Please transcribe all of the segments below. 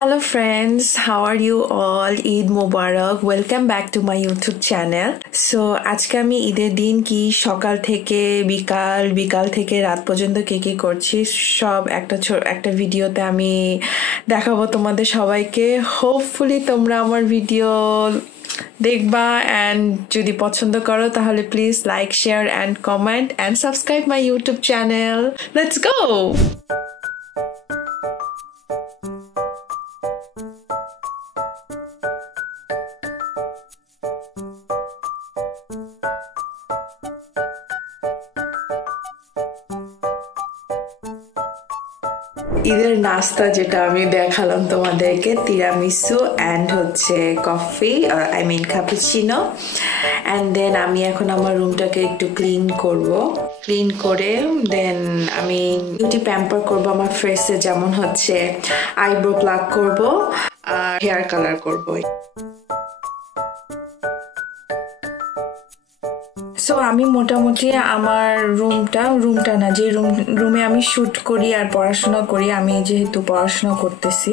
Hello friends, how are you all? Eid Mubarak. Welcome back to my YouTube channel. So আজকে আমি ঈদের দিন কি সকাল থেকে বিকাল থেকে রাত পর্যন্ত কি করছি সব একটা ভিডিওতে আমি দেখাবো তোমাদের সবাইকে। হোপফুলি তোমরা আমার ভিডিও দেখবা and যদি পছন্দ করো তাহলে please like share and comment and subscribe my YouTube channel. Let's go! ঈদের নাস্তা যেটা আমি দেখালাম তোমাদেরকে তিরামিসু এন্ড হচ্ছে coffee I mean cappuccino and then আমি এখন আমার রুমটাকে একটু ক্লিন করে দেন আমি বিউটি প্যাম্পার করব আমার ফেসে, যেমন হচ্ছে আইব্রো প্লাক করব আর হেয়ার কালার করব। সো আমি মোটামুটি আমার রুমটা না, যে রুমে আমি শুট করি আর পড়াশোনা করি, আমি যেহেতু পড়াশোনা করতেছি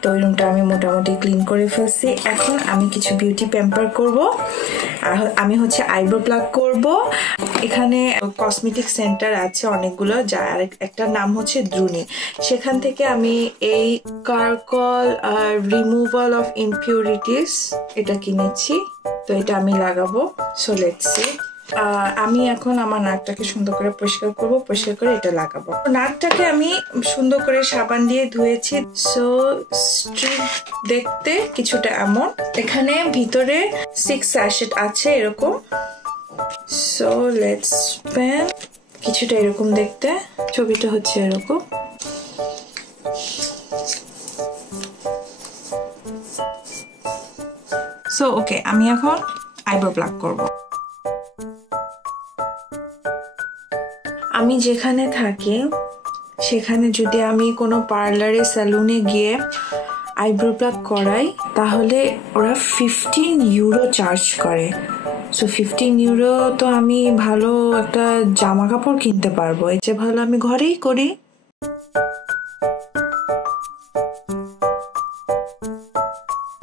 তো ওই রুমটা আমি মোটামুটি ক্লিন করে ফেলছি। এখন আমি কিছু বিউটি প্যাম্পার করব আর আমি হচ্ছে আইব্রো প্লাক করব। এখানে কসমেটিক সেন্টার আছে অনেকগুলো, যার একটা নাম হচ্ছে দ্রুনি, সেখান থেকে আমি এই কার্কল রিমুভাল অফ ইমপিউরিটিস এটা কিনেছি, তো এটা আমি লাগাবো। So let's C. আমি এখন আমার নাকটাকে সুন্দর করে পরিষ্কার করে এটা লাগাবো। নাকটাকে আমি সুন্দর করে সাবান দিয়ে ধুয়েছি। সো স্ট্রিপ দেখতে কিছুটা এমন, এখানে ভিতরে 6 স্যাশেট আছে এরকম। সো লেটস প্যান কিছুটা এরকম দেখতে, ছবিটা হচ্ছে এরকম। সো ওকে, আমি এখন আইব্রো প্লাক করব। আমি যেখানে থাকি সেখানে যদি আমি কোনো পার্লারে স্যালুনে গিয়ে আইব্রো প্লাক করাই তাহলে ওরা 15 ইউরো চার্জ করে। সো 15 ইউরো তো আমি ভালো একটা জামা কাপড় কিনতে পারবো, এর চেয়ে ভালো আমি ঘরেই করি।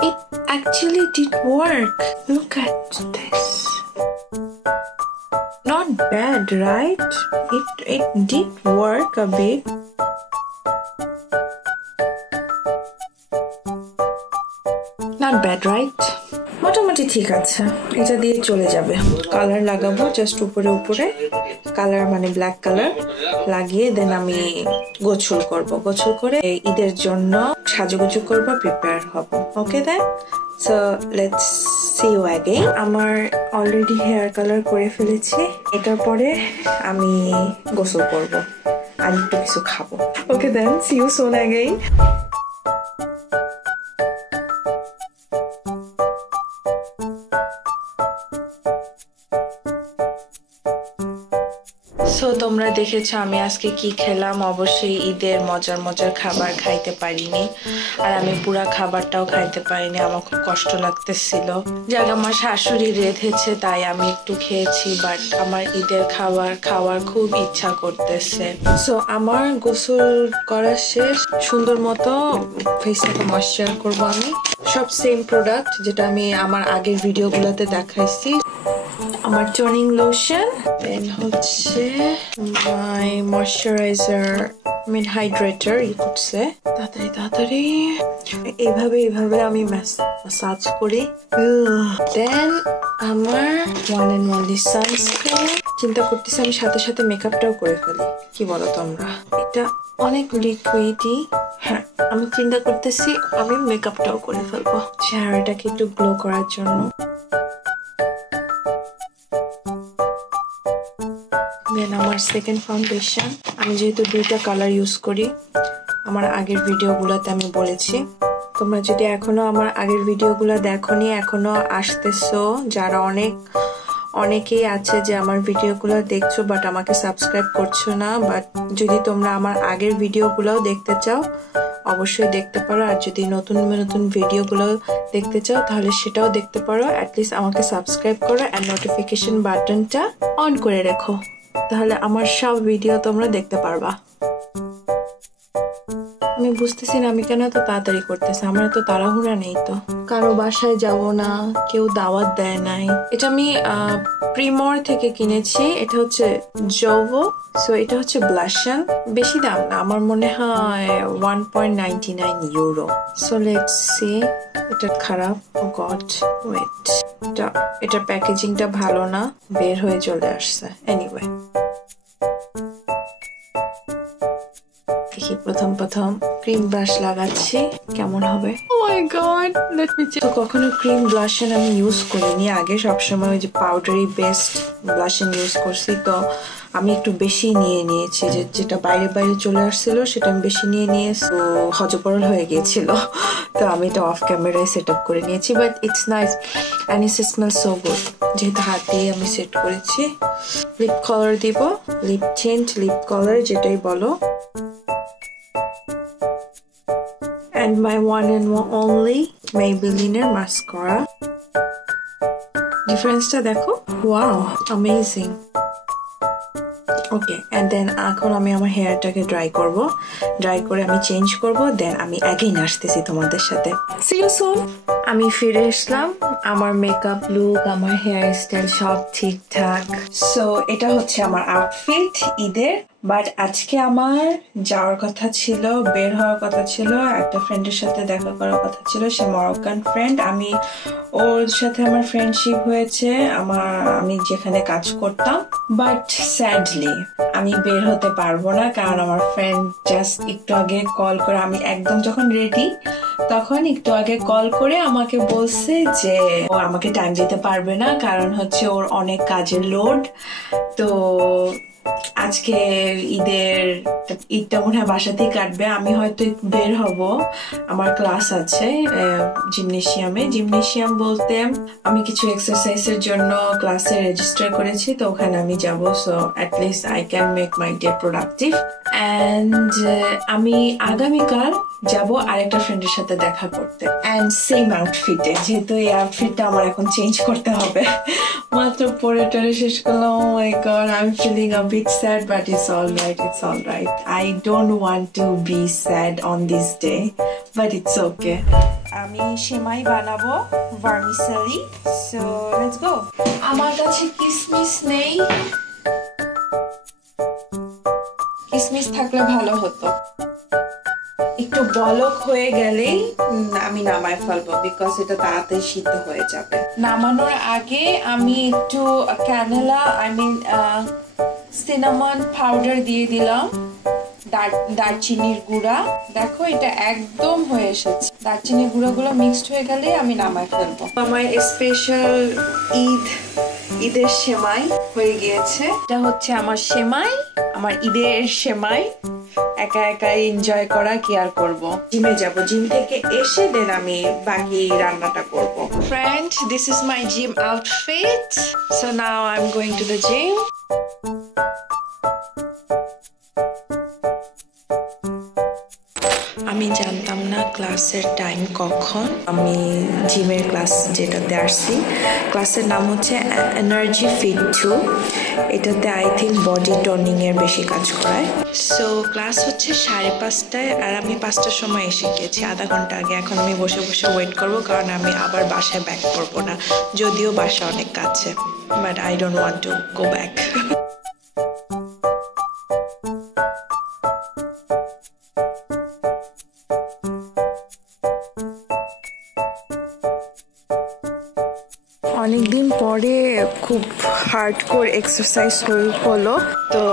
It actually did work. Look at this. Not bad, right? It did work a bit. Not bad, right? মোটামুটি ঠিক আছে, এটা দিয়ে চলে যাবে। কালার লাগাবো জাস্ট উপরে কালার মানে ব্ল্যাক কালার লাগিয়ে দেন আমি গোছল করে ঈদের জন্য সাজুগুজু করবো, প্রিপেয়ার হব। Okay then, so let's see you again. আমার অলরেডি হেয়ার কালার করে ফেলেছি, এটার পরে আমি গোসল করব আর একটু কিছু খাবো। Okay then, see you soon again. So তোমরা দেখেছো আমি আজকে কি খেলাম। অবশ্যই ঈদের মজার খাবার খাইতে পারিনি, আর আমি পুরা খাবারটাও খাইতে পারিনি, আমার খুব কষ্ট লাগতেছিল। যাক আমার শাশুড়ি রেঁধেছে তাই আমি একটু খেয়েছি, বাট আমার ঈদের খাওয়ার খুব ইচ্ছা করতেছে। সো আমার গোসল করা শেষ, সুন্দর মতো ফেসটাকে ময়েশ্চার করবো আমি। সব সেম প্রোডাক্ট যেটা আমি আমার আগের ভিডিওগুলোতে দেখাইছি। আমার টোনিং লোশন, দেন হচ্ছে মাই ময়শ্চারাইজার হাইড্রেটার করছে। তাড়াতাড়ি এইভাবে আমি ম্যাসাজ করি। দেন আমার ওয়ান এন্ড অনলি সানস্ক্রিন। চিন্তা করতেছি আমি সাথে মেকআপটাও করে ফেলি, কি বলো তোমরা? এটা অনেক লিকুইডই, হ্যাঁ আমি চিন্তা করতেছি আমি মেকআপটাও করে ফেলবো চেহারাটাকে একটু গ্লো করার জন্য। দেন আমার সেকেন্ড ফাউন্ডেশন, আমি যেহেতু 2টা কালার ইউজ করি, আমার আগের ভিডিওগুলোতে আমি বলেছি। তোমরা যদি এখনো আমার আগের ভিডিওগুলো দেখোনি, এখনো আসতেছো, যারা অনেকেই আছে যে আমার ভিডিওগুলো দেখছো বাট আমাকে সাবস্ক্রাইব করছো না, বাট যদি তোমরা আমার আগের ভিডিওগুলোও দেখতে চাও অবশ্যই দেখতে পারো, আর যদি নতুন ভিডিওগুলো দেখতে চাও তাহলে সেটাও দেখতে পারো। অ্যাটলিস্ট আমাকে সাবস্ক্রাইব করো আর নোটিফিকেশন বাটনটা অন করে রেখো, তাহলে আমার সব ভিডিও তোমরা দেখতে পারবা। আমি বুঝতেছি না আমি কেন এত তাড়াতাড়ি করতেছি, আমার এত তাড়াহুড়া নেই তো। কারো বাসায় যাব না, কেউ দাওয়াত দেয় নাই। এটা আমি প্রিমর থেকে কিনেছি, এটা হচ্ছে জোভো। সো এটা হচ্ছে ব্লাশন, বেশি দাম না, আমার মনে হয় 1.99 ইউরো। So let's C. এটা খারাপ, ও গড ওয়েট, এটার প্যাকেজিংটা ভালো না, বের হয়ে চলে আসছে। এনিওয়ে দেখি, প্রথম ক্রিম ব্রাশ লাগাচ্ছি, কেমন হবে। ও my god, let me check. তো কখনো ক্রিম ব্লাশন আমি ইউজ করিনি আগে, সবসময় ওই যে পাউডারি বেসড ব্লাশন ইউজ করছি। তো আমি একটু বেশি নিয়ে নিয়েছি, যেটা বাইরে চলে আসছিল সেটা আমি বেশি নিয়ে হজবরল হয়ে গিয়েছিল। তো আমি এটা অফ ক্যামেরায় সেট আপ করে নিয়েছি, but it's nice and it's smell so good. যেহেতু হাত দিয়ে আমি সেট করেছি। লিপ কালার দিব, লিপ টিন্ট, লিপ কালার যেটাই বলো। And my one and only Maybelline mascara. Difference-টা দেখো, wow, amazing. Okay, and then এখন আমি আমার হেয়ারটাকে ড্রাই করব, ড্রাই করে আমি চেঞ্জ করব, দেন আমি অ্যাগেইন আসতেছি তোমাদের সাথে। See you soon. আমি ফিরে আসলাম, আমার মেকআপ লুক, আমার হেয়ার স্টাইল সব ঠিকঠাক। সো এটা হচ্ছে আমার আউটফিট ঈদের। বাট আজকে আমার যাওয়ার কথা ছিল, বের হওয়ার কথা ছিল, একটা ফ্রেন্ডের সাথে দেখা করার কথা ছিল। সে মরক্কান ফ্রেন্ড, আমি ওর সাথে আমার ফ্রেন্ডশিপ হয়েছে আমি যেখানে কাজ করতাম। বাট স্যাডলি আমি বের হতে পারবো না, কারণ আমার ফ্রেন্ড জাস্ট একটু আগে কল করে, আমি একদম যখন রেডি তখন একটু আগে কল করে আমাকে বলছে যে ও আমাকে টাইম দিতে পারবে না, কারণ হচ্ছে ওর অনেক কাজের লোড। তো আজকে ঈদটা মনে হয় বাসাতেই কাটবে। আমি হয়তো বের হব, আমার ক্লাস আছে জিমনেশিয়াম বলতে আমি কিছু এক্সারসাইজের জন্য ক্লাসে রেজিস্টার করেছি, তো ওখানে আমি যাব। So at least I can make my day productive. And আমি আগামীকাল যাব আরেকটা ফ্রেন্ডের সাথে দেখা করতে, অ্যান্ড সেম আউটফিটে, যেহেতু এই আউটফিটটা আমার এখন চেঞ্জ করতে হবে। মাত্র পরে শেষ করলাম। Oh my god, I am feeling a bit sad, but it's all right. I don't want to be sad on this day, but it's okay. আমি সেমাই বানাবো, ভার্মিসেলি। So let's go. আমার কাছে কিসমিস নেই, কিসমিস থাকলে ভালো হতো। একটু বলক হয়ে গেলেই আমি নামায় ফেলবো, বিকজ এটা তাড়াতাড়ি সিদ্ধ হয়ে যাবে। নামানোর আগে আমি একটু ক্যানেলা সিনামন পাউডার দিয়ে দিলাম, দারচিনির গুঁড়া। দেখো এটা একদম হয়ে এসেছে। দারচিনির গুঁড়াগুলো মিক্সড হয়ে গেলে আমি নামায় ফেলবো। আমার স্পেশাল ঈদের সেমাই হয়ে গিয়েছে। এটা হচ্ছে আমার সেমাই, আমার ঈদের সেমাই। একা এনজয় করা, কি আর করবো। জিমে যাব, জিম থেকে এসে দেন আমি বাকি রান্নাটা করব। Friend, this is my gym outfit. So now I am going to the gym. আমি জানতাম না ক্লাসের টাইম কখন। আমি জিমের ক্লাস যেটাতে আসছি, ক্লাসের নাম হচ্ছে এনার্জি ফিট 2। এটাতে আই থিঙ্ক বডি টনিং এর বেশি কাজ করায়। সো ক্লাস হচ্ছে 5:30টায়, আর আমি 5টার সময় এসে গিয়েছি, আধা ঘন্টা আগে। এখন আমি বসে ওয়েট করবো, কারণ আমি আবার বাসায় ব্যাক করবো না, যদিও বাসা অনেক কাছে, but I don't want to go back. অনেকদিন পরে খুব হার্ডকোর এক্সারসাইজ হলো, তো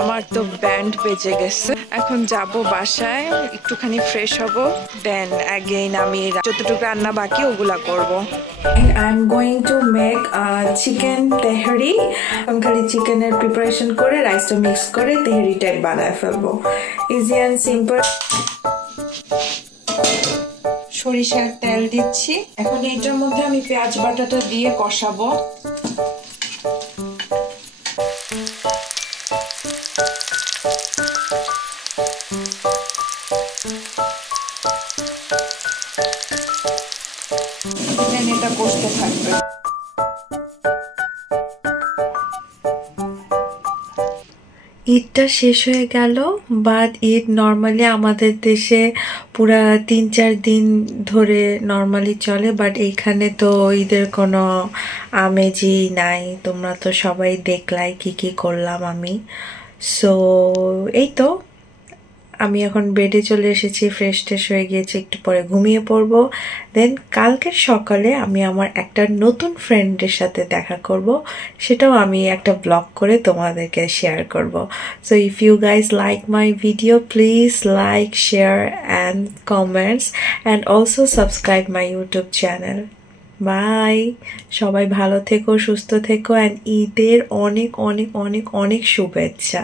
আমার তো ব্যান্ড বেজে গেছে। এখন যাব বাসায়, একটুখানি ফ্রেশ হব, দেন অ্যাগেইন আমি যতটুকু রান্না বাকি ওগুলা করব। I am going to make chicken tehari. আমি খালি চিকেনের প্রিপারেশন করে রাইসটা মিক্স করে তেহারি টাইপ বানায় ফেলবো, ইজি অ্যান্ড সিম্পল। সরিষার তেল দিচ্ছি। এখন এটার মধ্যে আমি পেঁয়াজ বাটাটা দিয়ে কষাবো। এটা কষতে থাকবে। ঈদটা শেষ হয়ে গেল, বাট ঈদ নর্মালি আমাদের দেশে পুরা 3-4 দিন ধরে নর্মালি চলে, বাট এইখানে তো ঈদের কোনো আমেজই নাই। তোমরা তো সবাই দেখলাই কি কি করলাম আমি। সো এই তো, আমি এখন বেডে চলে এসেছি, ফ্রেশ ট্রেশ হয়ে গিয়েছি, একটু পরে ঘুমিয়ে পড়বো। দেন কালকের সকালে আমি আমার একটা নতুন ফ্রেন্ডের সাথে দেখা করব, সেটাও আমি একটা ব্লগ করে তোমাদেরকে শেয়ার করব। So if you guys like my video, please like, share and comments and also subscribe my YouTube channel. Bye, সবাই ভালো থেকো, সুস্থ থেকো, অ্যান্ড ঈদের অনেক অনেক অনেক অনেক শুভেচ্ছা।